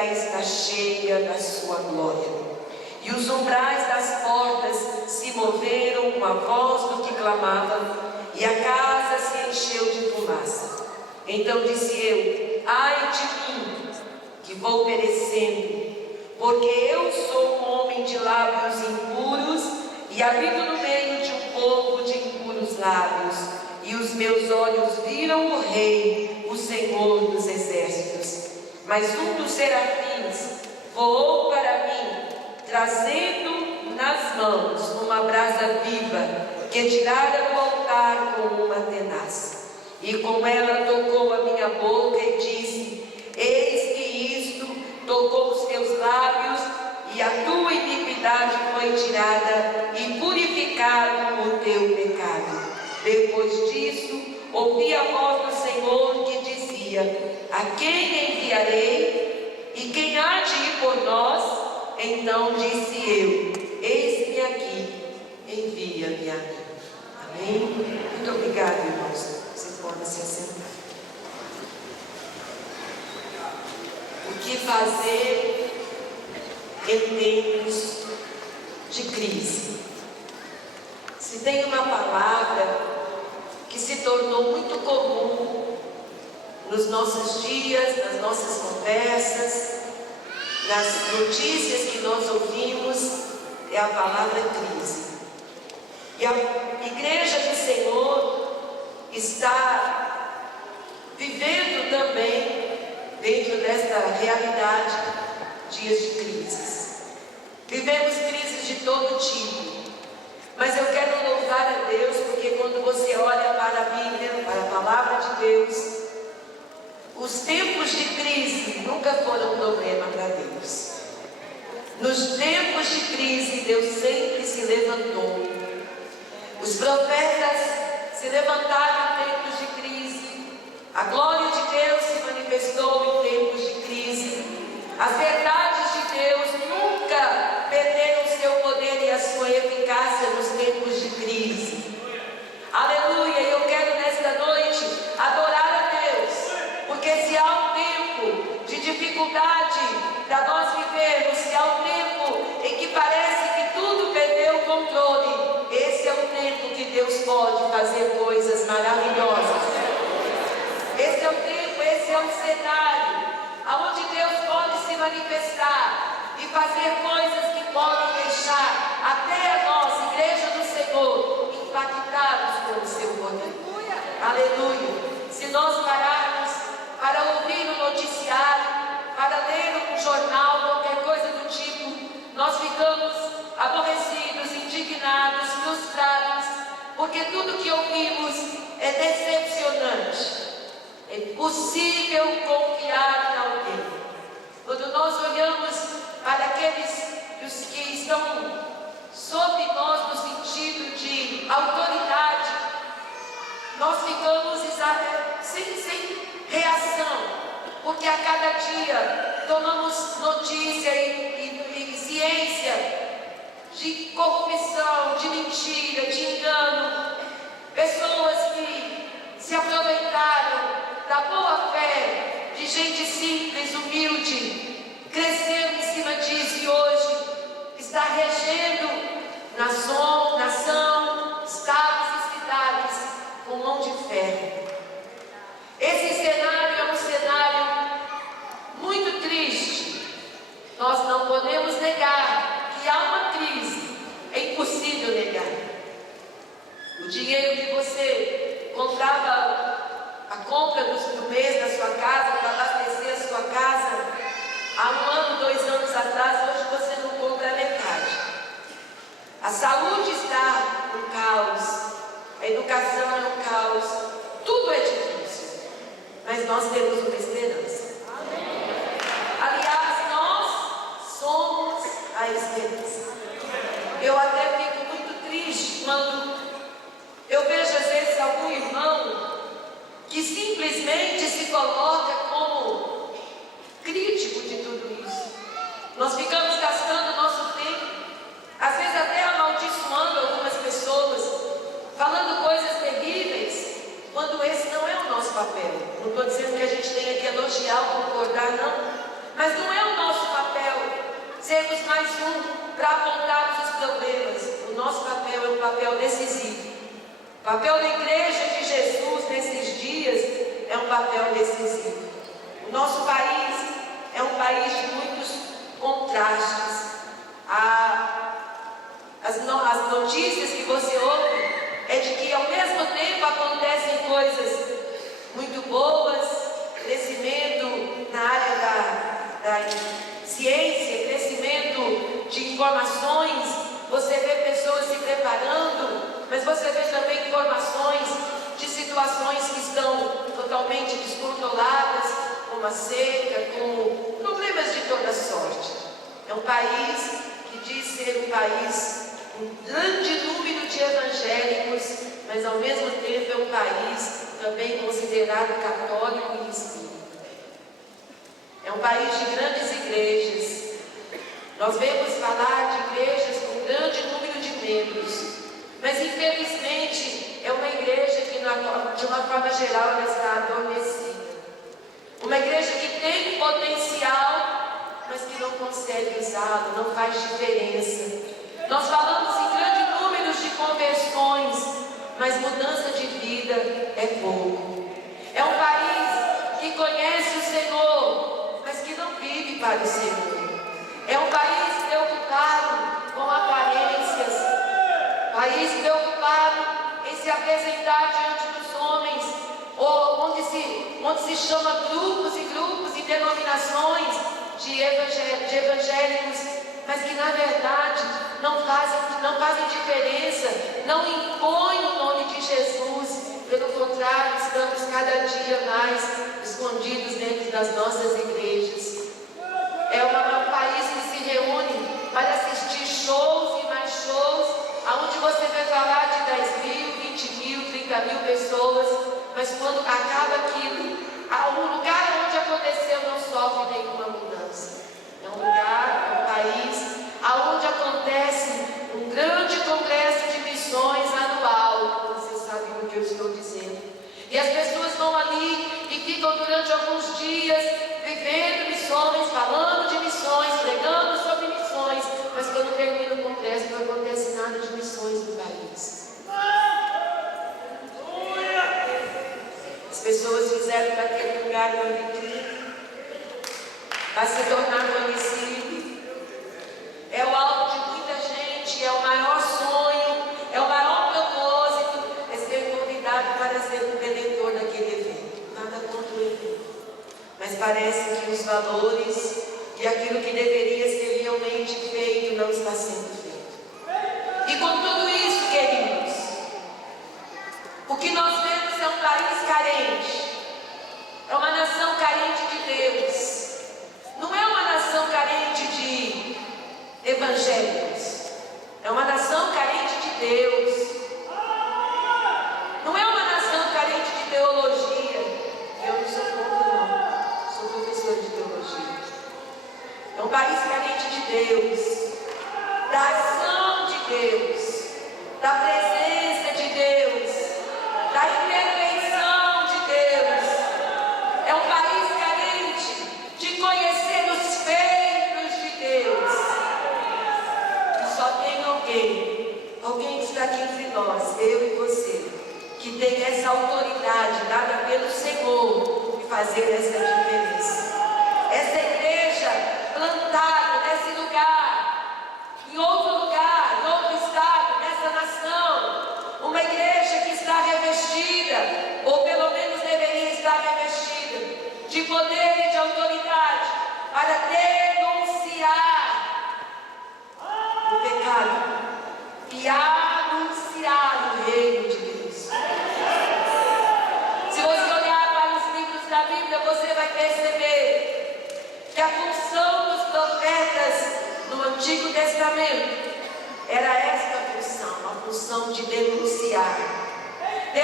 terra está cheia da sua glória. E os umbrais das portas se moveram com a voz do que clamava, e a casa se encheu de fumaça. Então disse eu: ai de mim, que vou perecendo, porque eu sou um homem de lábios impuros, e habito no meio de um povo de impuros lábios, e os meus olhos viram o Rei, o Senhor dos exércitos. Mas um dos serafins voou para mim, trazendo nas mãos uma brasa viva, que tirara do altar com uma tenaz. E com ela tocou a minha boca e disse: eis que isto tocou os teus lábios, e a tua iniquidade foi tirada, e purificado o teu pecado. Depois disso, ouvi a voz do Senhor que dizia: a quem enviarei? E quem há de ir por nós? Então disse eu: eis-me aqui, envia-me a mim. Amém? Muito obrigada, irmãos. Vocês podem se assentar. O que fazer em tempos de crise? Se tem uma palavra que se tornou muito comum nos nossos dias, nas nossas conversas, nas notícias que nós ouvimos, é a palavra crise. E a Igreja do Senhor está vivendo também, dentro desta realidade, dias de crises. Vivemos crises de todo tipo. Mas eu quero louvar a Deus, porque quando você olha para a Bíblia, para a palavra de Deus, os tempos de crise nunca foram um problema para Deus. Nos tempos de crise, Deus sempre se levantou. Os profetas se levantaram em tempos de crise. A glória de Deus se manifestou em tempos de crise. As verdades de Deus nunca perderam seu poder e a sua eficácia nos tempos de crise. Aleluia! E eu quero nesta noite adorar a Deus, porque se há um tempo de dificuldade para nós vivermos, se há um tempo em que parece que tudo perdeu o controle, esse é o tempo que Deus pode fazer coisas maravilhosas. Esse é o tempo, esse é o cenário onde Deus pode se manifestar e fazer coisas que podem deixar até a nossa Igreja do Senhor impactados pelo seu poder. Aleluia! Se nós pararmos para ouvir um noticiário, para ler um jornal, qualquer coisa do tipo, nós ficamos aborrecidos, indignados, frustrados, porque tudo que ouvimos é decepcionante. É impossível confiar em alguém. Quando nós olhamos para aqueles que estão sob nós no sentido de autoridade, nós ficamos sem reação, porque a cada dia tomamos notícia e ciência de corrupção, de mentira, de engano, pessoas que se aproveitaram da boa fé de gente simples, humilde, cresceu em cima disso e hoje está regendo nação, estados e cidades com mão de ferro. Esse cenário é um cenário muito triste. Nós não podemos negar que há uma crise, é impossível negar. O dinheiro que você comprava, a compra do mês da sua casa, para abastecer a sua casa, há 1 ano, 2 anos atrás, hoje você não compra a metade. A saúde está no caos, a educação é um caos, tudo é difícil, mas nós temos uma esperança. Aliás, nós somos a esperança. Eu até fico muito triste quando eu vejo às vezes algum irmão que simplesmente se coloca papel decisivo. O papel da igreja de Jesus nesses dias é um papel decisivo. O nosso país é um país de muitos contrastes. As notícias que você ouve é de que ao mesmo tempo acontecem coisas muito boas, crescimento na área da ciência, crescimento de informações, você vê pessoas se preparando, mas você vê também informações de situações que estão totalmente descontroladas, como a seca, como problemas de toda sorte. É um país que diz ser um país com um grande número de evangélicos, mas ao mesmo tempo é um país também considerado católico e espírita. É um país de grandes igrejas. Nós vemos falar de igrejas com grande número de membros, mas infelizmente é uma igreja que de uma forma geral ela está adormecida. Uma igreja que tem potencial, mas que não consegue usá-lo, não faz diferença. Nós falamos em grande número de conversões, mas mudança de vida é pouco. É um país que conhece o Senhor, mas que não vive para o Senhor. É um país preocupado com aparências, país preocupado em se apresentar diante dos homens, ou onde se chama grupos e grupos e denominações de evangélicos, mas que na verdade não fazem diferença, não impõem o nome de Jesus. Pelo contrário, estamos cada dia mais escondidos dentro das nossas igrejas. É um país que se reúne para assistir shows e mais shows, aonde você vai falar de 10 mil, 20 mil, 30 mil pessoas, mas quando acaba aquilo, o lugar onde aconteceu não sofre nenhuma mudança. É um lugar, é um país aonde acontece um grande congresso de missões anual. Vocês sabem o que eu estou dizendo. E as pessoas vão ali e ficam durante alguns dias vivendo missões, falando de missões, pregando sobre missões, mas quando termina o congresso não acontece nada de missões no país. As pessoas fizeram daquele lugar uma vitrine para se tornar conhecido. É o alvo de muita gente, é o maior sonho, é o maior propósito, é ser convidado para ser o redentor daquele evento. Nada contra o evento, mas parece que os valores e aquilo que deveria ser realmente feito não está sendo feito. E com tudo isso, queridos, o que nós vemos é um país carente, é uma nação carente de Deus. Não é uma nação carente de evangélicos, é uma nação carente de Deus. Não é uma nação carente de teologia. Eu não sou contra, não, sou professor de teologia. É um país carente de Deus, da ação de Deus, da presença de Deus, da intervenção de Deus. É um país carente de conhecer os feitos de Deus. E só tem alguém que está aqui entre nós, eu e você, que tem essa autoridade dada pelo Senhor de fazer essa diferença. Essa igreja plantada nesse lugar, em outro lugar, em outro estado, nessa nação, uma igreja que está revestida, ou pelo menos deveria estar revestida, de poder e de autoridade para denunciar o pecado e anunciar o reino de Deus. Se você olhar para os livros da Bíblia, você vai perceber que a função dos profetas no Antigo Testamento era esta função, a função de denunciar o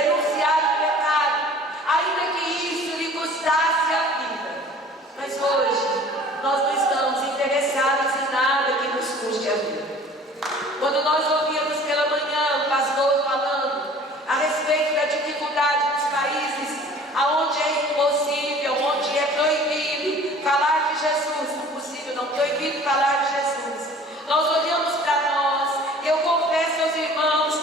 pecado, ainda que isso lhe custasse a vida. Mas hoje nós não estamos interessados em nada que nos custe a vida. Quando nós ouvíamos pela manhã o pastor falando a respeito da dificuldade dos países aonde é impossível, onde é proibido falar de Jesus, impossível não, proibido falar de Jesus, nós olhamos para nós. Eu confesso aos irmãos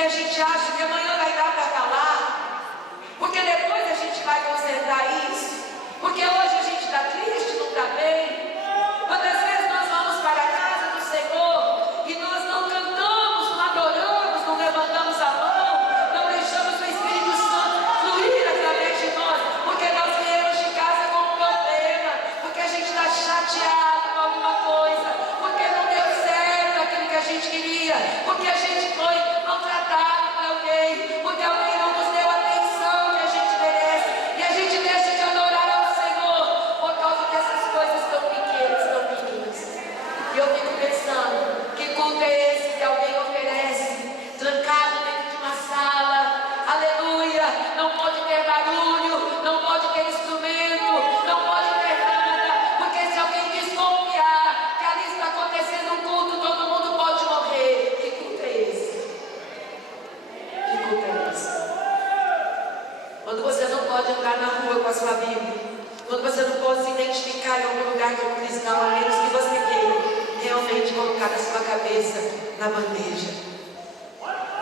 porque a gente acha que amanhã vai dar para calar, porque depois a gente vai consertar isso, porque hoje a gente está triste, não está bem. Quantas vezes nós vamos para a casa do Senhor e nós não cantamos, não adoramos, não levantamos a mão, não deixamos o Espírito Santo fluir através de nós, porque nós viemos de casa com um problema, porque a gente está chateado com alguma coisa, porque não deu certo aquilo que a gente queria, porque a gente foi maltratado por alguém, porque alguém não nos deu a atenção que a gente merece, e a gente deixa de adorar ao Senhor por causa dessas coisas tão pequenas, tão meninas. E eu fico pensando, que culto é esse que alguém oferece, trancado dentro de uma sala, aleluia, não pode ter barulho, não pode ter instrumento, não pode ter nada, porque se alguém desconfiar que ali está acontecendo um culto, todo mundo pode morrer. Que culto é esse? Que culto é esse? Quando você não pode andar na rua com a sua Bíblia, quando você não pode se identificar em algum lugar como cristão, a menos que você queira realmente colocar a sua cabeça na bandeja.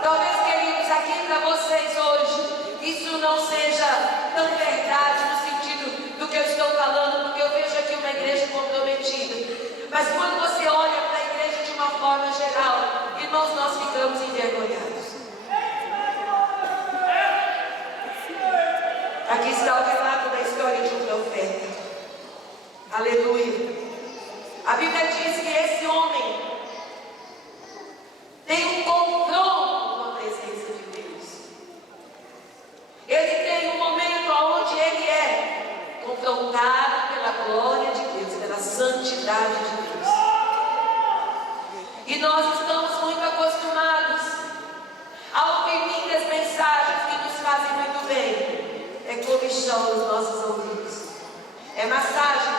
Talvez, queridos, aqui para vocês hoje, isso não seja tão verdade no sentido do que eu estou falando, porque eu vejo aqui uma igreja comprometida. Mas quando você olha para a igreja de uma forma geral, irmãos, nós ficamos envergonhados. Aqui está o relato da história de um profeta. Aleluia. A Bíblia diz que esse homem tem um confronto com a presença de Deus. Ele tem um momento onde ele é confrontado pela glória de Deus, pela santidade de Deus. E nós estamos muito acostumados a ouvir muitas mensagens que nos fazem muito bem. É comichão nos nossos ouvidos. É massagem